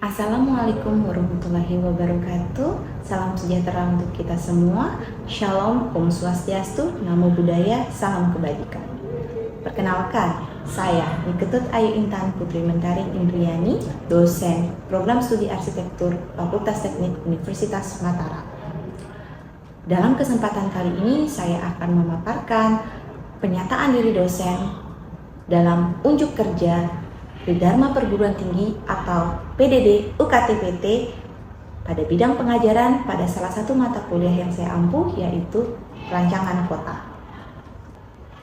Assalamualaikum warahmatullahi wabarakatuh. Salam sejahtera untuk kita semua. Shalom, Om Swastiastu, Namo Buddhaya, Salam Kebajikan. Perkenalkan, saya Niketut Ayu Intan Putri Mentari Indriani, dosen Program Studi Arsitektur Fakultas Teknik Universitas Mataram. Dalam kesempatan kali ini, saya akan memaparkan pernyataan diri dosen dalam unjuk kerja di Dharma Perguruan Tinggi atau PDD UKT-PT pada bidang pengajaran pada salah satu mata kuliah yang saya ampuh, yaitu perancangan kota.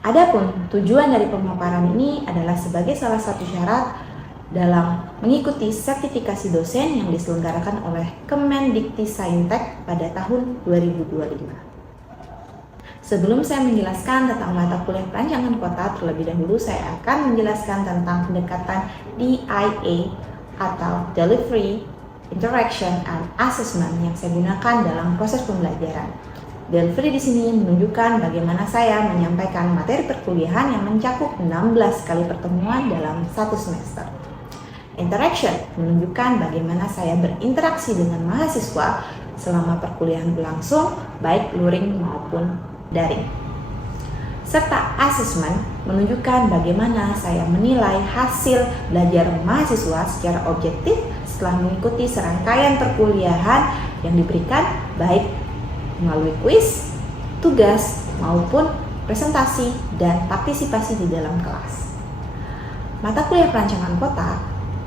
Adapun tujuan dari pemaparan ini adalah sebagai salah satu syarat dalam mengikuti sertifikasi dosen yang diselenggarakan oleh Kemendikti-Saintek pada tahun 2025. Sebelum saya menjelaskan tentang mata kuliah perancangan kota, terlebih dahulu saya akan menjelaskan tentang pendekatan DIA atau Delivery, Interaction, and Assessment yang saya gunakan dalam proses pembelajaran. Delivery di sini menunjukkan bagaimana saya menyampaikan materi perkuliahan yang mencakup 16 kali pertemuan dalam satu semester. Interaction menunjukkan bagaimana saya berinteraksi dengan mahasiswa selama perkuliahan berlangsung, baik luring maupun daring. Serta assessment menunjukkan bagaimana saya menilai hasil belajar mahasiswa secara objektif setelah mengikuti serangkaian perkuliahan yang diberikan, baik melalui kuis, tugas, maupun presentasi dan partisipasi di dalam kelas. Mata kuliah perancangan kota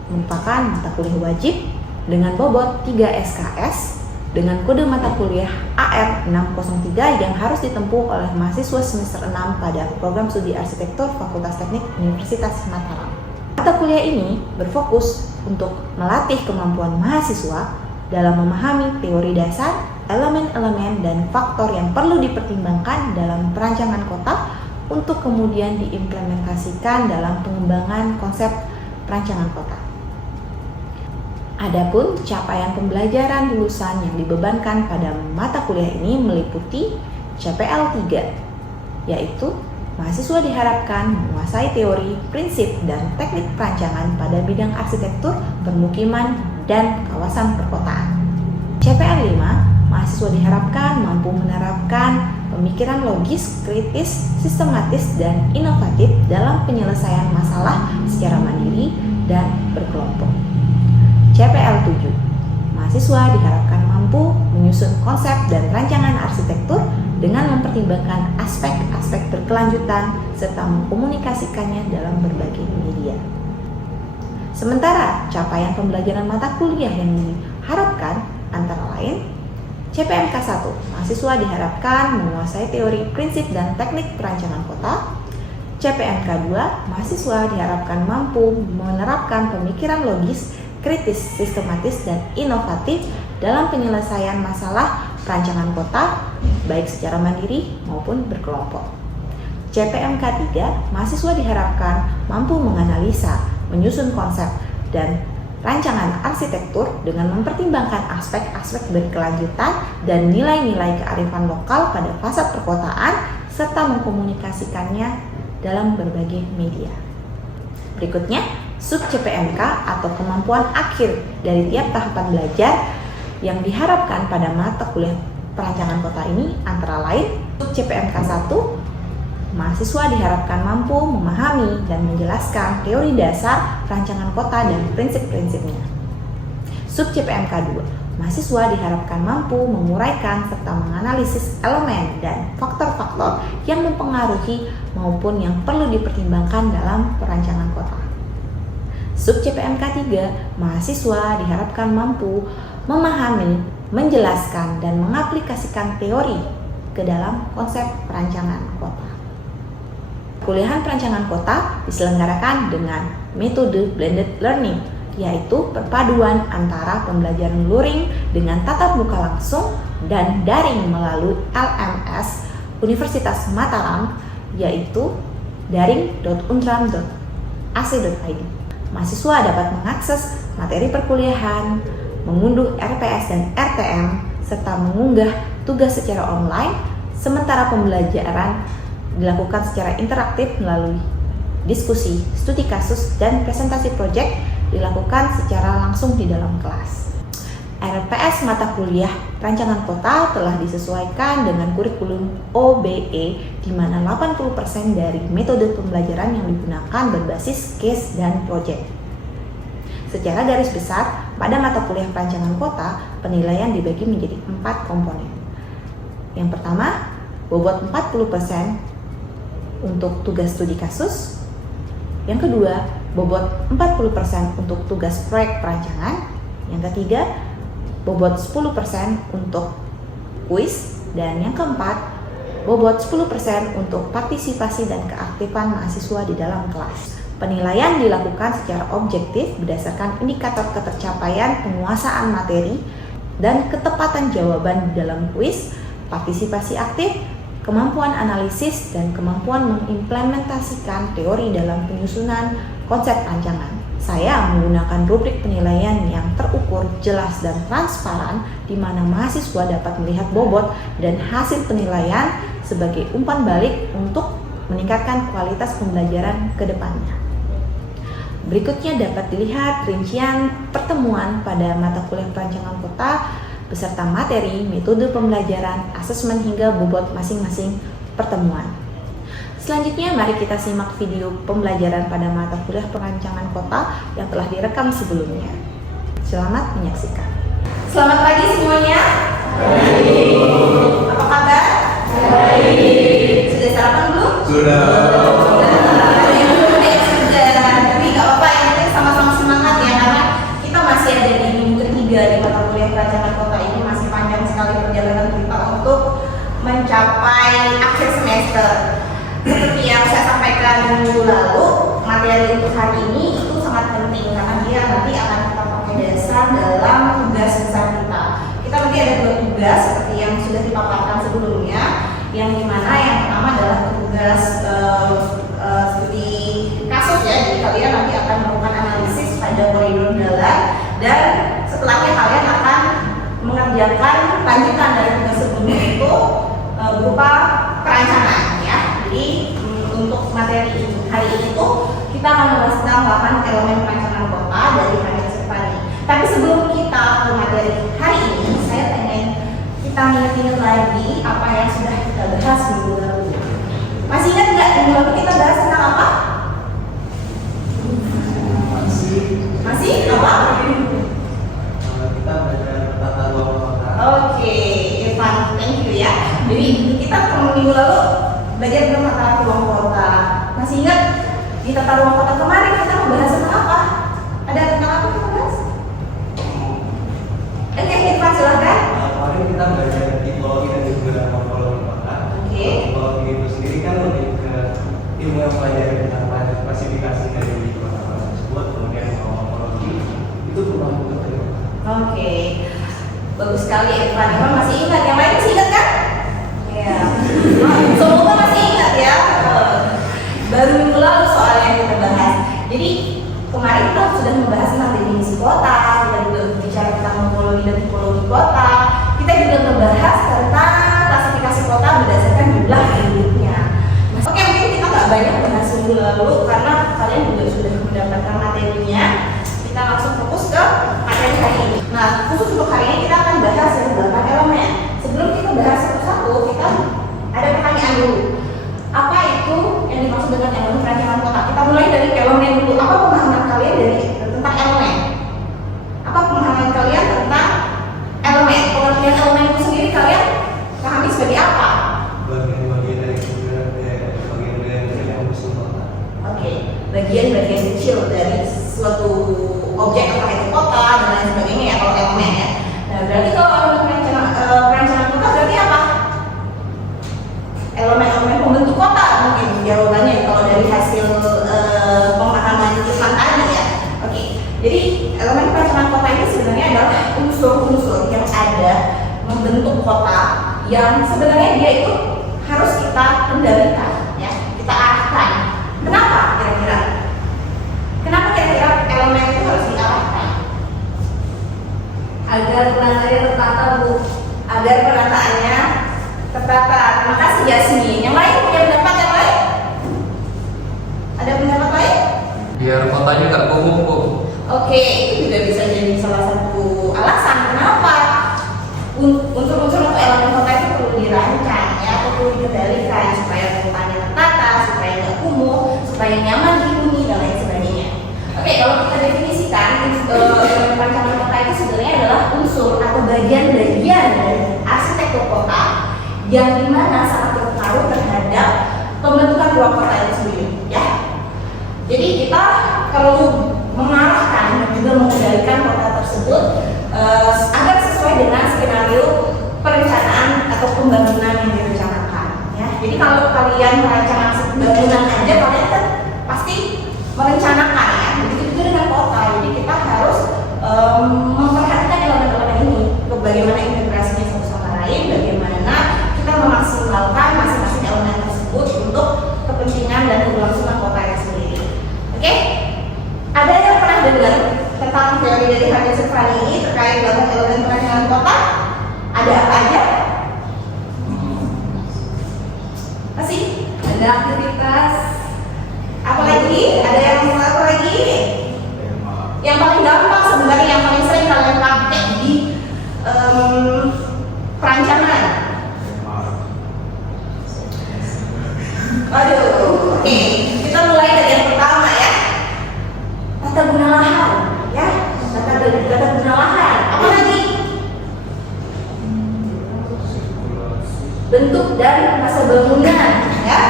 merupakan mata kuliah wajib dengan bobot 3 SKS dengan kode mata kuliah AR603 yang harus ditempuh oleh mahasiswa semester 6 pada program studi arsitektur Fakultas Teknik Universitas Mataram. Mata kuliah ini berfokus untuk melatih kemampuan mahasiswa dalam memahami teori dasar, elemen-elemen, dan faktor yang perlu dipertimbangkan dalam perancangan kota untuk kemudian diimplementasikan dalam pengembangan konsep perancangan kota. Adapun capaian pembelajaran lulusan yang dibebankan pada mata kuliah ini meliputi CPL 3, yaitu mahasiswa diharapkan menguasai teori, prinsip, dan teknik perancangan pada bidang arsitektur, permukiman, dan kawasan perkotaan. CPL 5, mahasiswa diharapkan mampu menerapkan pemikiran logis, kritis, sistematis, dan inovatif dalam penyelesaian masalah secara mandiri dan berkelompok. CPL 7, mahasiswa diharapkan mampu menyusun konsep dan rancangan arsitektur dengan mempertimbangkan aspek-aspek berkelanjutan serta mengkomunikasikannya dalam berbagai media. Sementara capaian pembelajaran mata kuliah yang diharapkan antara lain CPMK 1, mahasiswa diharapkan menguasai teori, prinsip, dan teknik perancangan kota. CPMK 2, mahasiswa diharapkan mampu menerapkan pemikiran logis, kritis, sistematis, dan inovatif dalam penyelesaian masalah perancangan kota, baik secara mandiri maupun berkelompok. CPMK 3, mahasiswa diharapkan mampu menganalisa, menyusun konsep, dan rancangan arsitektur dengan mempertimbangkan aspek-aspek berkelanjutan dan nilai-nilai kearifan lokal pada fasad perkotaan, serta mengkomunikasikannya dalam berbagai media. Berikutnya, sub CPMK atau kemampuan akhir dari tiap tahapan belajar yang diharapkan pada mata kuliah perancangan kota ini antara lain sub CPMK 1, mahasiswa diharapkan mampu memahami dan menjelaskan teori dasar perancangan kota dan prinsip-prinsipnya. Sub CPMK 2, mahasiswa diharapkan mampu menguraikan serta menganalisis elemen dan faktor-faktor yang mempengaruhi maupun yang perlu dipertimbangkan dalam perancangan kota. Sub CPMK 3, mahasiswa diharapkan mampu memahami, menjelaskan, dan mengaplikasikan teori ke dalam konsep perancangan kota. Kuliahan perancangan kota diselenggarakan dengan metode blended learning, yaitu perpaduan antara pembelajaran luring dengan tatap muka langsung dan daring melalui LMS Universitas Mataram, yaitu daring.untram.ac.id. Mahasiswa dapat mengakses materi perkuliahan, mengunduh RPS dan RTM, serta mengunggah tugas secara online, sementara pembelajaran dilakukan secara interaktif melalui diskusi, studi kasus, dan presentasi proyek dilakukan secara langsung di dalam kelas. RPS mata kuliah Perancangan Kota telah disesuaikan dengan kurikulum OBE, di mana 80% dari metode pembelajaran yang digunakan berbasis case dan project. Secara garis besar, pada mata kuliah Perancangan Kota, penilaian dibagi menjadi 4 komponen. Yang pertama, bobot 40% untuk tugas studi kasus. Yang kedua, bobot 40% untuk tugas proyek perancangan. Yang ketiga, bobot 10% untuk kuis. Dan yang keempat, bobot 10% untuk partisipasi dan keaktifan mahasiswa di dalam kelas. Penilaian dilakukan secara objektif berdasarkan indikator ketercapaian penguasaan materi dan ketepatan jawaban di dalam kuis, partisipasi aktif, kemampuan analisis, dan kemampuan mengimplementasikan teori dalam penyusunan konsep rancangan. Saya menggunakan rubrik penilaian yang terukur, jelas, dan transparan, di mana mahasiswa dapat melihat bobot dan hasil penilaian sebagai umpan balik untuk meningkatkan kualitas pembelajaran ke depannya. Berikutnya dapat dilihat rincian pertemuan pada mata kuliah Perancangan Kota beserta materi, metode pembelajaran, asesmen, hingga bobot masing-masing pertemuan. Selanjutnya, mari kita simak video pembelajaran pada mata kuliah Perancangan Kota yang telah direkam sebelumnya. Selamat menyaksikan. Selamat pagi semuanya. Baik. Apa kabar? Baik. Sudah sarapan belum? Sudah. Tapi nggak apa-apa, yang penting sama-sama semangat ya, karena kita masih ada di minggu ketiga di mata kuliah Perancangan Kota ini. Masih panjang sekali perjalanan kita untuk mencapai akhir semester. Seperti yang saya sampaikan minggu lalu, materi untuk hari ini itu sangat penting karena dia nanti akan kita pakai dasar dalam tugas besar kita. Kita nanti ada 2 tugas seperti yang sudah dipaparkan sebelumnya, yang dimana yang pertama adalah tugas studi kasus ya. Jadi kalian nanti akan melakukan analisis pada koridor jalan, dan setelahnya kalian akan mengerjakan lanjutan dari tugas sebelumnya itu berupa perancangan ya. Jadi untuk materi hari ini tuh kita akan membahas tentang 8 elemen perancangan kota dari Hanya Serpani. Tapi sebelum kita ke materi hari ini, saya pengen kita ingat-ingat lagi apa yang sudah kita bahas minggu lalu. Masih ingat nggak minggu lalu kita bahas tentang apa? Masih apa? Kita belajar tata ruang kota. Oke, Irfan, thank you ya. Jadi kita minggu lalu belajar tentang tata ruang kota. Masih ingat di tata ruang kota kemarin kita membahas tentang apa? Ada tentang apa kita bahas? Oke, Irfan silahkan. Kemarin kita belajar tipologi dan juga morfologi kota. Oke. Tipologi itu sendiri kan lebih ke ilmu yang pelajari tentang klasifikasi dari kota tersebut. Kemudian morfologi itu tentang bentuk kota. Oke, bagus sekali Irfan. Irfan masih ingat? Yang lain masih ingat kan? Iya. Semoga masih ingat ya. Baru minggu lalu soal yang kita bahas. Jadi kemarin kita sudah membahas tentang definisi kota, kita juga bicara tentang morfologi dan tipologi kota. Kita juga membahas tentang klasifikasi kota berdasarkan jumlah penduduknya. Oke, mungkin kita nggak banyak bahas minggu lalu karena kalian juga sudah mendapatkan materinya. Kita langsung fokus ke materi hari ini. Nah, khusus untuk hari ini kita akan bahas yang 8 elemen. Sebelum kita bahas satu-satu, kita ada pertanyaan dulu. Apa itu yang dimaksud dengan elemen perancangan kota? Kita mulai dari elemen dulu. Apa pemahaman kalian tentang elemen? Apa pemahaman kalian tentang elemen? Pengertian elemen itu sendiri kalian pahami sebagai apa? Bagian-bagian dari bagian-bagian kecil yang mengusung kota. Oke, bagian-bagian kecil dari suatu objek, apa itu kota dan lain sebagainya ya kalau elemen ya. Nah, berarti kalau elemen perancangan kota berarti apa? Elemen-elemen pembentuk kota mungkin jawabannya kalau dari hasil pemahaman Irfan tadi ya. Oke, jadi elemen perancangan kota ini sebenarnya adalah unsur-unsur yang ada membentuk kota yang sebenarnya dia itu harus kita kendalikan ya, kita arahkan. Kenapa kira-kira? Kenapa kira-kira elemen itu harus diarahkan? Agar penataannya tertata, Bu. Agar penataannya tertata. Terima kasih Yasmin. Yang lain punya pendapat yang lain? Ada pendapat lain? Biar kotanya nggak kumuh, Bu. Oke, itu juga bisa jadi salah satu alasan kenapa unsur-unsur atau elemen kota itu perlu dirancang ya, atau perlu dikendalikan supaya kotanya tertata, supaya nggak kumuh, supaya nyaman dihuni dan lain sebagainya. Oke, kalau kita definisikan elemen perencanaan kota itu sebenarnya adalah unsur atau bagian-bagian dari arsitektur kota yang dimana sangat berpengaruh terhadap pembentukan ruang kota itu sendiri ya. Jadi kita perlu mengarahkan dan juga mengendalikan kota tersebut agar sesuai dengan skenario perencanaan atau pembangunan yang direncanakan ya. Jadi kalau kalian merancang bangunan aja, kalian kan pasti merencanakan ya. Begitu juga dengan kota. Jadi kita harus memperhatikan elemen-elemen ini, bagaimana integrasinya satu sama lain, bagaimana kita memaksimalkan masing-masing elemen tersebut untuk kepentingan dan keberlangsungan kota itu sendiri. Oke? Ada yang pernah dengar tentang teori dari Hans Sofrani ini terkait dengan elemen perencanaan kota? Ada apa aja? Masih? Ada aktivitas? Apa lagi? Ada yang apa lagi? Yang paling gampang sebenarnya, yang paling sering kalian pakai di perancangan. Aduh, oke. Kita mulai dari yang pertama ya. Tata guna lahan, ya. Tata guna lahan. Apa lagi? Bentuk dan masa bangunan, ya.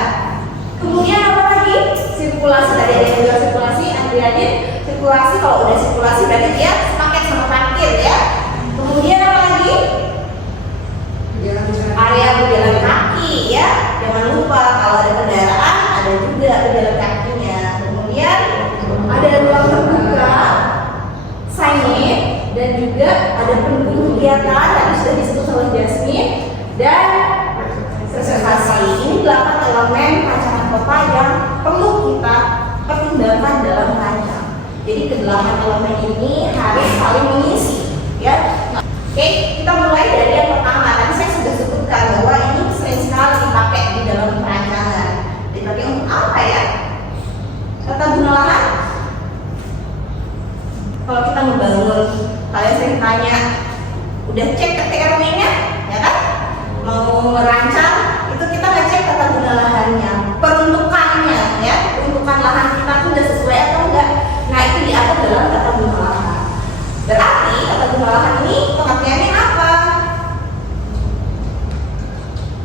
Kemudian apa lagi? Sirkulasi. Tadi ada yang bilang sirkulasi, adik-adik. Sirkulasi, kalau udah sirkulasi berarti dia sepaket sama parkir, ya. Kemudian apa lagi? Area berjalan kaki, ya. Jangan lupa kalau ada kendaraan, ada juga berjalan kakinya. Kemudian ada ruang terbuka, signage, dan juga ada pendukung kegiatan tadi sudah disebut oleh Jasmine, dan reservasi. Ini 8 elemen rancangan kota yang perlu kita pertimbangkan dalam rancang. Jadi ke-8 elemen ini harus saling mengisi, ya. Oke, kita mulai dari yang pertama. Tadi saya sudah sebutkan bahwa ini sering sekali dipakai di dalam perancangan. Dipakai untuk apa ya? Tata guna lahan. Kalau kita membangun, kalian sering tanya, udah cek RT/RW-nya, ya kan? Mau merancang, itu kita ngecek tata guna lahannya, peruntukannya, ya, peruntukan lahan kita sudah sesuai atau enggak. Nah, itu diatur dalam tata guna lahan. Berarti tata guna lahan ini pengertiannya apa?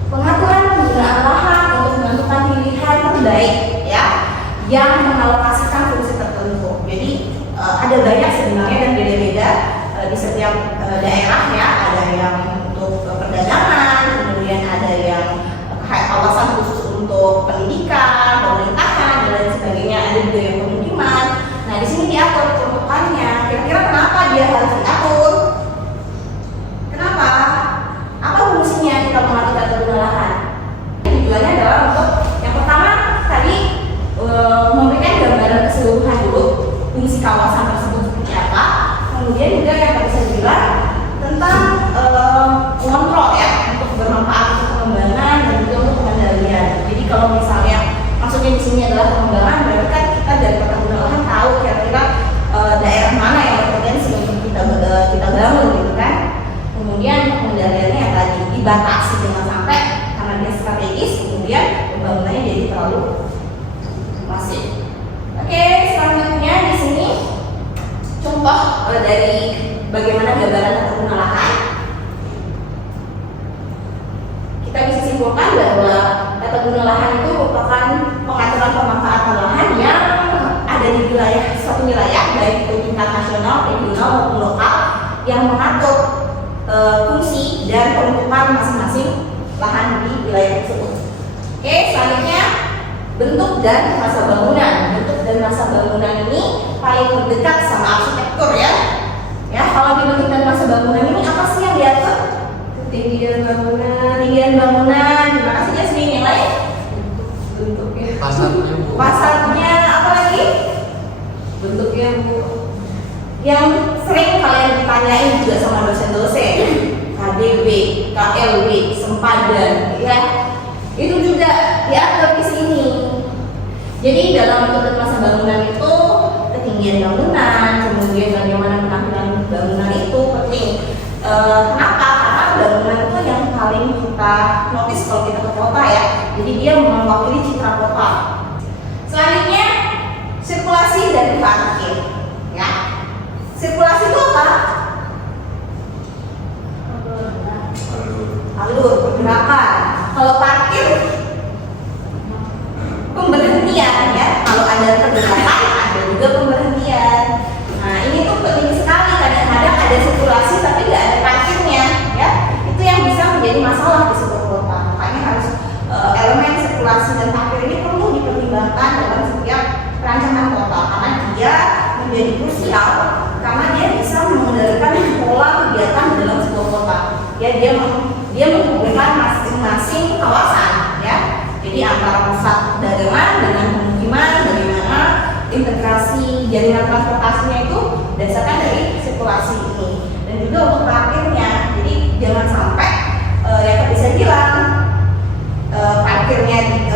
Pengaturan penggunaan lahan untuk menentukan pilihan terbaik, ya, yang mengalokasikan fungsi tertentu. Jadi ada banyak sebenarnya dan beda-beda di setiap daerah, ya. Ada yang untuk perdagangan, kemudian ada yang kawasan khusus untuk pendidikan, pemerintahan, dan lain sebagainya. Ada juga yang pemukiman. Nah, di sini diatur peruntukannya. Kira-kira kenapa dia harus diatur? Kenapa? Apa fungsinya kita mengatur tata guna lahan? Tujuannya adalah untuk yang pertama tadi memberikan gambaran keseluruhan dulu fungsi kawasan tersebut seperti apa. Kemudian juga yang tadi saya bilang tentang kontrol, ya, untuk bermanfaat untuk pengembangan dan juga untuk pengendalian. Jadi kalau misalnya maksudnya di sini adalah pengembangan, berarti kan kita dari tata guna lahan tahu kira-kira daerah mana yang berpotensi untuk kita bangun, gitu kan. Kemudian pengendaliannya yang tadi dibatasi jangan sampai karena dia strategis kemudian pembangunannya jadi terlalu masif. Oke, selanjutnya di sini contoh dari bagaimana gambaran tata guna lahan. Kita bisa simpulkan bahwa tata guna lahan itu merupakan pengaturan pemanfaatan lahan yang ada di suatu wilayah, baik itu tingkat nasional, regional maupun lokal, yang mengatur fungsi dan peruntukan masing-masing lahan di wilayah tersebut. Oke, selanjutnya bentuk dan masa bangunan. Bentuk dan masa bangunan ini paling terdekat sama arsitektur, ya. Ya, kalau di bentuk dan masa bangunan ini apa sih yang diatur? Ketinggian bangunan, tinggian bangunan. Terima kasih Jasmine. Yang lain? Bentuknya. Fasadnya apa lagi? Bentuknya, Bu. Yang sering kalian ditanyain juga sama dosen-dosen, KDB, KLB, sempadan, ya. Itu juga diatur di sini. Jadi dalam bentuk dan masa bangunan itu ketinggian bangunan, kemudian beberapa notis kalau kita ke kota ya. Jadi dia mewakili citra kota. Selanjutnya sirkulasi dan parkir. Ya, sirkulasi itu apa? Alur pergerakan. Kalau parkir pemberhentian ya. Kalau ada pergerakan ada juga pemberhentian. Nah ini tuh penting sekali. Kadang-kadang ada sirkulasi tapi nggak ada parkirnya ya. Itu yang bisa menjadi masalah di sebuah kota. Makanya harus elemen sirkulasi dan parkir ini perlu dipertimbangkan dalam setiap perancangan kota karena dia menjadi krusial karena dia bisa mengendalikan pola kegiatan dalam sebuah kota. Ya dia menghubungkan masing-masing kawasan ya. Jadi antara pusat dagangan dengan pemukiman, bagaimana integrasi jaringan transportasinya itu berdasarkan dari sirkulasi ini. Dan juga untuk parkirnya, jadi jangan sampai yang tadi saya bilang parkirnya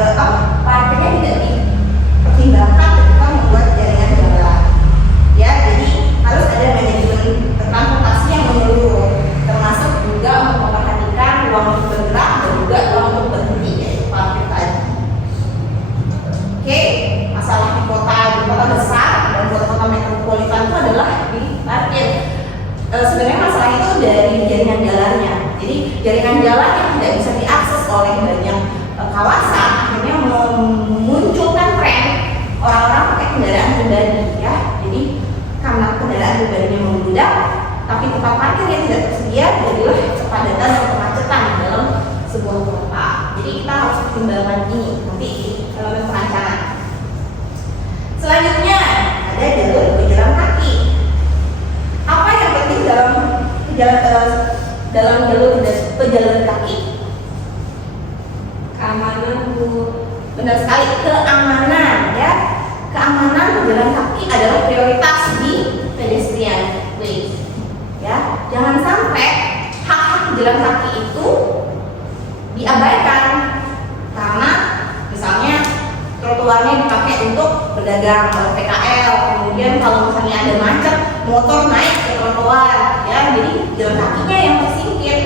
tidak dipertimbangkan ketika membuat jaringan jalan. Ya, jadi harus ada manajemen transportasi yang menyeluruh, termasuk juga untuk memperhatikan ruang untuk bergerak dan juga ruang untuk berhenti, yaitu parkir tadi. Oke, masalah di kota besar dan kota metropolitan itu adalah di parkir. Sebenarnya masalah itu dari jaringan jalannya. Jadi jaringan jalan yang tidak bisa diakses oleh banyak kawasan akhirnya memunculkan tren orang-orang pakai kendaraan pribadi ya. Jadi karena kendaraan pribadinya membludak, tapi tempat parkir yang tidak tersedia, jadilah kepadatan dan kemacetan dalam sebuah kota. Jadi kita harus pertimbangkan ini nanti di elemen perancangan. Selanjutnya ada jalur pejalan kaki. Apa yang penting dalam jalur pejalan kaki? Keamanan, Bu. Benar sekali, keamanan ya. Keamanan pejalan kaki adalah prioritas di pedestrian way. Ya, jangan sampai hak-hak pejalan kaki itu diabaikan karena misalnya trotoarnya dipakai untuk berdagang oleh PKL, kemudian kalau misalnya ada macet, motor naik ke trotoar, ya, jadi jalan kakinya yang tersingkir.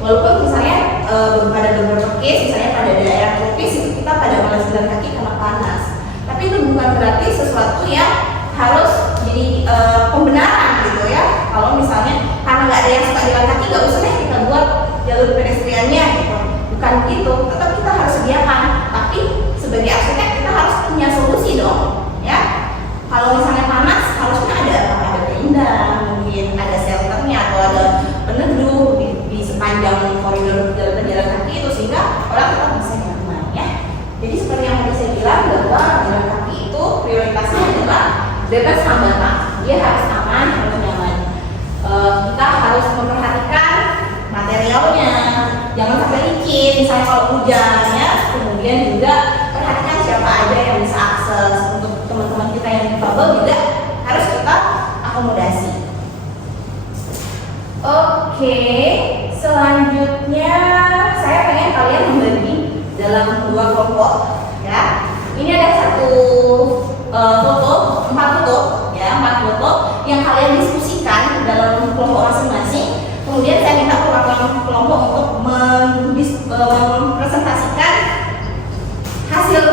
Walaupun misalnya pada beberapa case, misalnya pada daerah tropis itu kita pada malas jalan kaki karena panas. Tapi itu bukan berarti sesuatu yang harus jadi pembenaran gitu ya. Kalau misalnya karena nggak ada yang suka jalan kaki, nggak usah deh kita buat jalur pedestriannya gitu. Bukan gitu, tetap kita harus sediakan. Tapi sebagai arsitek kita harus punya solusi dong, ya. Kalau misalnya panas, harusnya ada tenda, mungkin ada shelternya atau ada peneduh di sepanjang koridor jalan kaki itu sehingga orang tetap bisa nyaman, ya. Jadi seperti yang tadi saya bilang bahwa jalan kaki itu prioritasnya adalah bebas hambatan, dia harus aman, harus nyaman. Kita harus memperhatikan materialnya, jangan sampai licin, misalnya kalau hujan ya. Kemudian juga perhatikan siapa aja yang bisa akses. Untuk teman-teman kita yang difabel juga harus kita akomodasi. Oke, selanjutnya saya pengen kalian membagi dalam 2 kelompok ya. Ini ada empat foto yang kalian diskusikan dalam kelompok masing-masing. Kemudian saya minta perwakilan kelompok untuk mempresentasikan hasil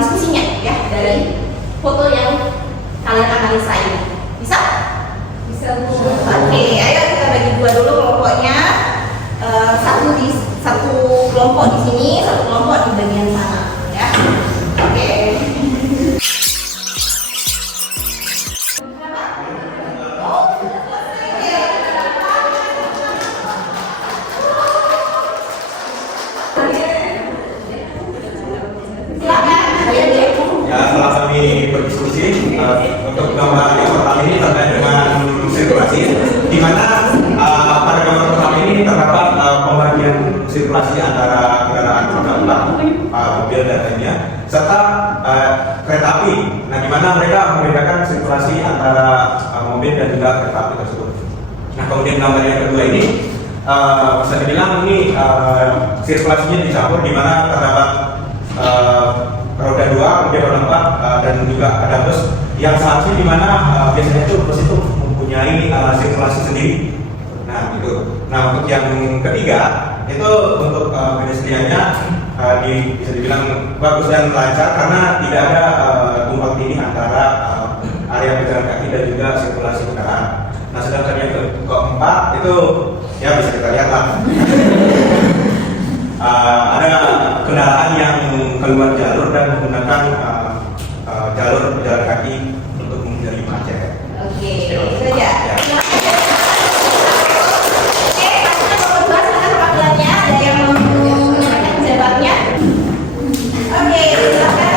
diskusinya ya dari foto yang kalian analisa ini. Bisa? Bisa, Bu. Oke, ayo kita bagi 2 dulu kelompoknya. Satu kelompok di sini, satu kelompok di bagian sana ya. Oke. berdiskusi untuk gambar yang pertama ini terkait dengan sirkulasi, di mana pada gambar pertama ini terdapat pembagian sirkulasi antara kendaraan roda 4, mobil dan lainnya, serta kereta api. Nah, di mana mereka membedakan sirkulasi antara mobil dan juga kereta api tersebut. Nah, kemudian gambar yang kedua ini bisa dibilang ini sirkulasinya dicampur, di mana terdapat roda 2, kemudian roda 4 dan juga ada bus yang seharusnya di mana biasanya itu bus itu mempunyai sirkulasi sendiri. Nah, itu gitu. Nah untuk yang ketiga itu untuk pedestriannya bisa dibilang bagus dan lancar karena tidak ada tumpang tindih antara area pejalan kaki dan juga sirkulasi kendaraan. Nah sedangkan yang keempat itu ya bisa kita lihat lah. Ada kendaraan yang keluar jalur dan menggunakan jalur pejalan kaki untuk menghindari macet. Oke, itu aja. Ya. Oke, kita nomor 2 silakan perwakilannya. Ada yang mau menyampaikan penjawabnya? Oke, silakan.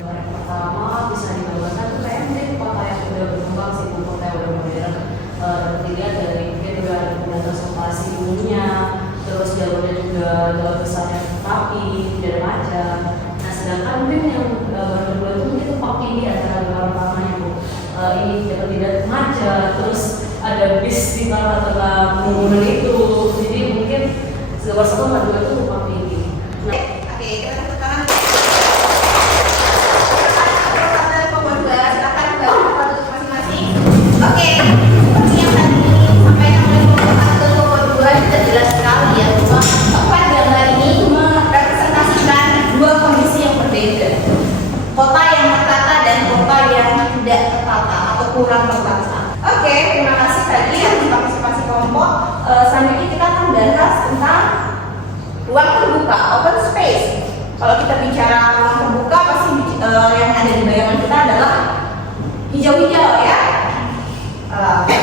Pertama bisa digambarkan tuh kayak mungkin kota yang sudah berkembang sih, kota yang udah modern. Dilihat dari mungkin udah ada penggunaan transportasi umumnya, terus jalurnya juga jalur besarnya rapi, tidak ada macet. Nah sedangkan mungkin yang berdua itu mungkin tumpang tindih antara dua utamanya bu. Ini tidak macet, terus ada bis di tengah-tengah pembangunan itu, jadi mungkin segala sesuatu berdua itu tumpang tindih. Nah, Oke, kita tepuk tangan. Silakan nomor 2, silakan bawa tempat duduk masing-masing. Oke, seperti yang tadi disampaikan oleh nomor 2 sudah jelas sekali ya bahwa tempat gambar ini merepresentasikan dua kondisi yang berbeda. Kota yang tertata dan kota yang tidak tertata atau kurang tertata. Oke, terima kasih tadi yang partisipasi kelompok. Selanjutnya kita akan bahas tentang ruang terbuka, open space. Kalau kita bicara ruang terbuka, pasti yang ada di bayangan kita adalah hijau-hijau ya. Oke,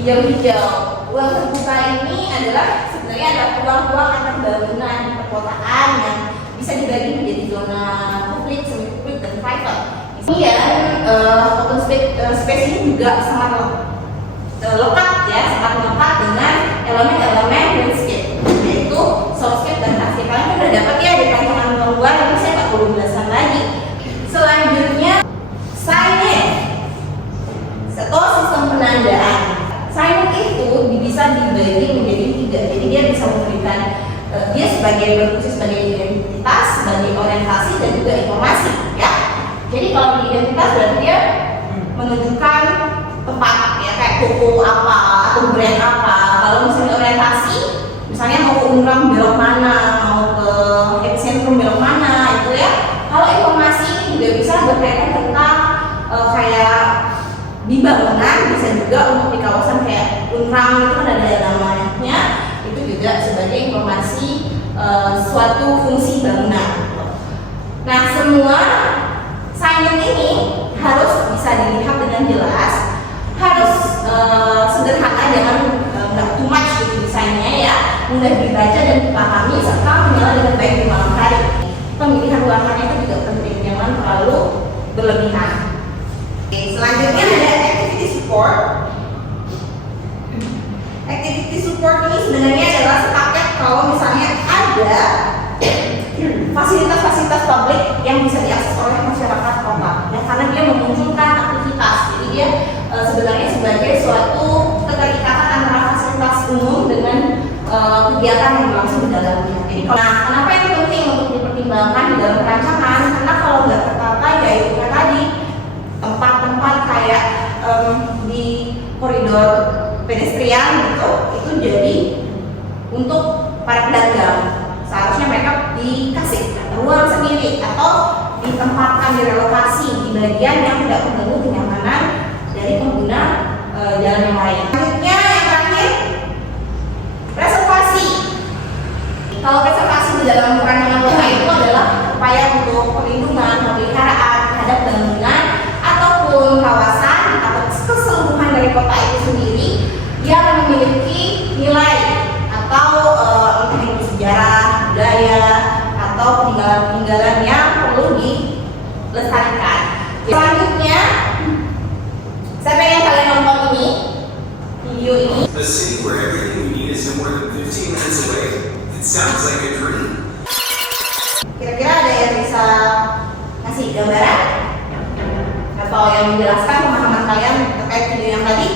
hijau-hijau. Ruang terbuka ini adalah sebenarnya ada ruang-ruang antar bangunan di perkotaan yang bisa dibagi menjadi zona publik, semi publik, dan private. Kemudian open space ini juga sangat lekat ya, sangat lekat dengan elemen-elemen landscape, yaitu soundscape dan hardscape. Kalian kan udah dapat ya di rancangan luar, tapi saya nggak perlu jelasan lagi. Selanjutnya signage atau sistem penandaan. Signage itu bisa dibagi menjadi 3. Jadi dia bisa memberikan dia berfungsi sebagai identitas, sebagai orientasi, dan juga informasi ya. Jadi kalau di identitas berarti dia menunjukkan tempat ya, kayak toko apa atau brand apa. Kalau misalnya orientasi, misalnya mau ke Unram belok mana, mau ke epicentrum belok mana itu ya. Kalau informasi ini juga bisa berkaitan tentang kayak di bangunan, bisa juga untuk di kawasan kayak Unram itu kan ada namanya, itu juga sebagai informasi suatu fungsi bangunan. Nah semua signage ini harus bisa dilihat dengan jelas, harus sederhana, jangan nggak too much gitu desainnya ya, mudah dibaca dan dipahami serta menyala dengan baik di malam hari. Pemilihan warnanya itu juga penting, jangan terlalu berlebihan. Oke, selanjutnya ada activity support. Activity support ini sebenarnya adalah sepaket kalau misalnya ada fasilitas-fasilitas publik yang bisa diakses oleh masyarakat kota ya, karena dia memunculkan aktivitas. Jadi dia sebenarnya sebagai suatu keterikatan antara fasilitas umum dengan kegiatan yang berlangsung di dalamnya. Jadi kenapa ini penting untuk dipertimbangkan di dalam perancangan? Karena kalau nggak tertata ya itu tadi tempat-tempat kayak di koridor pedestrian gitu, itu jadi untuk para pedagang. Seharusnya mereka dikasih ruang sendiri atau ditempatkan, direlokasi di bagian yang tidak mengganggu kenyamanan dari pengguna jalan yang lain. Selanjutnya yang terakhir, reservasi. Kalau reservasi di dalam perancangan kota itu adalah upaya untuk perlindungan, pemeliharaan terhadap bangunan ataupun kawasan atau keseluruhan dari kota itu sendiri yang memiliki nilai atau entah sejarah, budaya, atau peninggalan-peninggalan yang perlu dilestarikan. Selanjutnya, saya pengen kalian nonton ini, video ini. A city where everything we need is no more than 15 minutes away. It sounds like a dream. Kira-kira ada yang bisa ngasih gambaran atau yang menjelaskan pemahaman kalian terkait video yang tadi?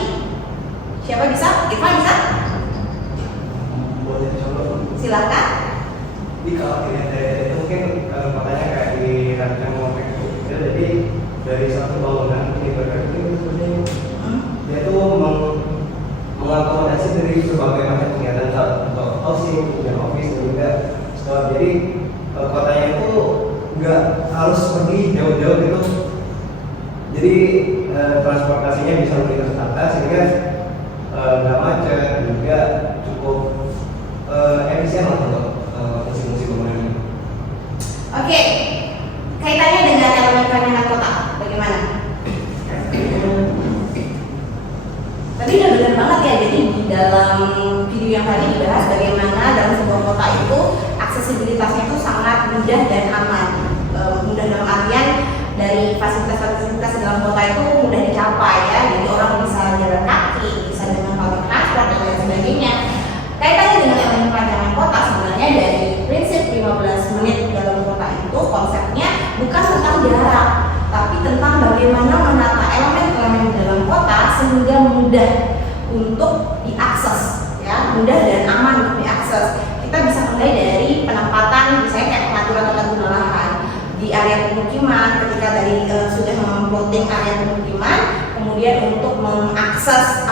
Siapa bisa? Irfan bisa? Boleh coba. Silakan. Jadi kalau dilihat dari itu mungkin makanya kayak dirancang kompleks itu, jadi dari satu bangunan ini berarti itu sebenarnya dia tuh kotanya itu nggak harus pergi jauh-jauh gitu. Jadi transportasinya bisa lebih tertata sehingga nggak macet, juga cukup efisien lah untuk fungsi-fungsi pembangunan. Oke, kaitannya dengan elemen perencanaan kota, bagaimana? Tadi udah benar banget ya, jadi di dalam video yang tadi dibahas bagaimana dalam sebuah kota itu aksesibilitasnya itu sangat mudah dan aman. Mudah dalam artian dari fasilitas-fasilitas dalam kota itu mudah dicapai ya, jadi orang bisa jalan kaki, bisa dengan public transport dan lain sebagainya. Kaitannya dengan elemen perencanaan kota sebenarnya dari prinsip 15 menit dalam kota itu konsepnya bukan tentang jarak, tapi tentang bagaimana menata elemen-elemen dalam kota sehingga mudah untuk diakses, ya, mudah dan aman untuk diakses. Kita bisa mulai dari penempatan, misalnya kayak pengaturan tata guna lahan di area pemukiman. Ketika dari sudah memplotting area pemukiman, kemudian untuk mengakses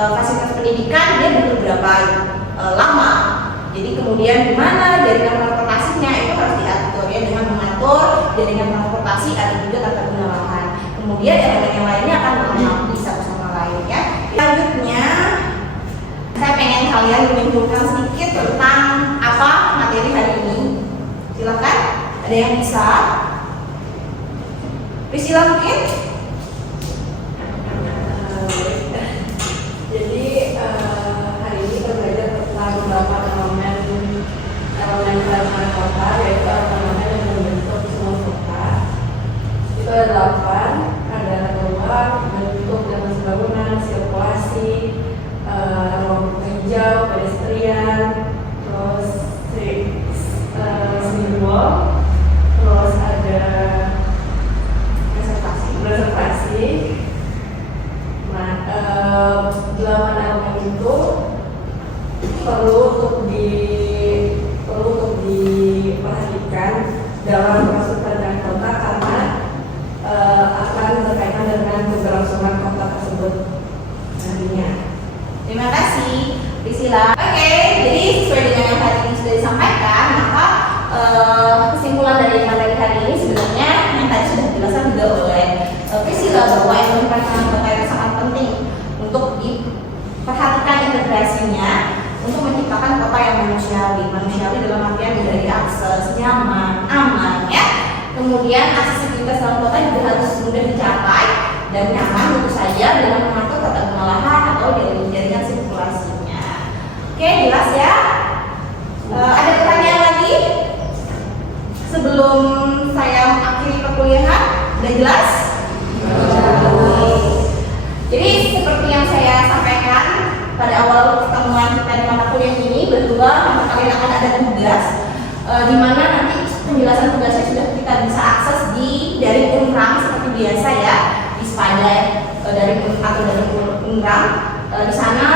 fasilitas pendidikan dia butuh berapa lama. Jadi kemudian gimana jaringan transportasinya itu harus diatur ya, dengan mengatur jaringan transportasi ada juga tata guna lahan. Kemudian elemen yang lainnya akan melengkapi satu sama lain ya. Selanjutnya saya pengen kalian menyimpulkan sedikit tentang apa materi hari ini. Silakan, ada yang bisa? Priscilla mungkin? Jadi hari ini kita belajar tentang beberapa elemen perencanaan kota, yaitu elemen yang membentuk semua kota. Itu ada 8, ada ruang, bentuk dan bangunan, sirkulasi, ruang hijau, pedestrian, terus simbol, terus ada reservasi. Nah, 8 elemen itu perlu untuk diperhatikan dalam proses perencanaan kota karena akan berkaitan dengan keberlangsungan kota tersebut nantinya. Terima kasih, Priscilla. Oke, jadi sesuai dengan yang hari ini sudah disampaikan, maka kesimpulan dari materi hari ini sebenarnya yang tadi sudah dijelaskan juga oleh Priscilla bahwa elemen perencanaan kota itu sangat penting untuk diperhatikan integrasinya untuk menciptakan kota yang manusiawi dalam artian mudah diakses, nyaman, aman ya. Kemudian aksesibilitas dalam kota juga harus mudah dicapai dan nyaman tentu saja dengan mengatur tata guna lahan atau jaringan sirkulasinya. Oke, jelas ya. Ada pertanyaan lagi sebelum saya akhiri perkuliahan? Udah jelas? Jadi seperti yang saya sampaikan pada awal pertemuan kita di mata kuliah ini, berdua maka kalian akan ada tugas di mana nanti penjelasan tugasnya sudah kita bisa akses dari Unram seperti biasa ya, di Spada dari Unram. Di sana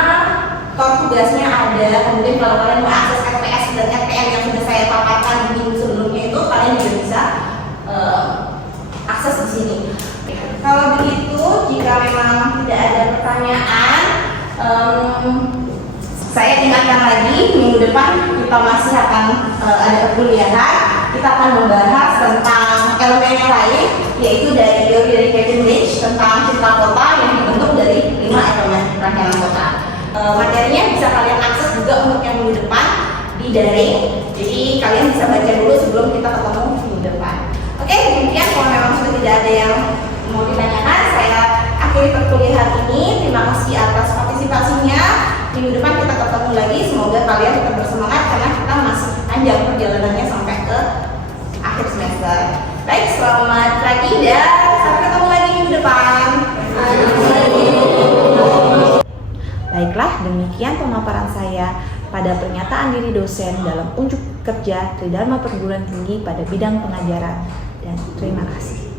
tugasnya ada. Kemudian kalau kalian mau akses FPS dan FPM yang sudah saya paparkan di minggu sebelumnya itu, kalian juga bisa akses di sini. Kalau begitu, jika memang tidak ada pertanyaan, saya ingatkan lagi minggu depan kita masih akan ada perkuliahan. Kita akan membahas tentang elemen yang lain, yaitu dari teori dari Kevin Lynch tentang cipta kota yang dibentuk dari 5 elemen perencanaan kota. Materinya bisa kalian akses juga untuk yang minggu depan di daring. Jadi kalian bisa baca dulu sebelum kita ketemu minggu depan. Oke, demikian. Kalau memang sudah tidak ada yang mau ditanyakan, saya akhiri perkuliahan ini. Terima kasih atas partisipasinya. Minggu depan kita ketemu lagi. Semoga kalian tetap bersemangat karena kita masih panjang perjalanannya sampai ke akhir semester. Baik, selamat pagi dan sampai ketemu lagi minggu depan. Baiklah, demikian pemaparan saya pada pernyataan diri dosen dalam unjuk kerja Tridharma Perguruan Tinggi pada bidang pengajaran. Dan terima kasih.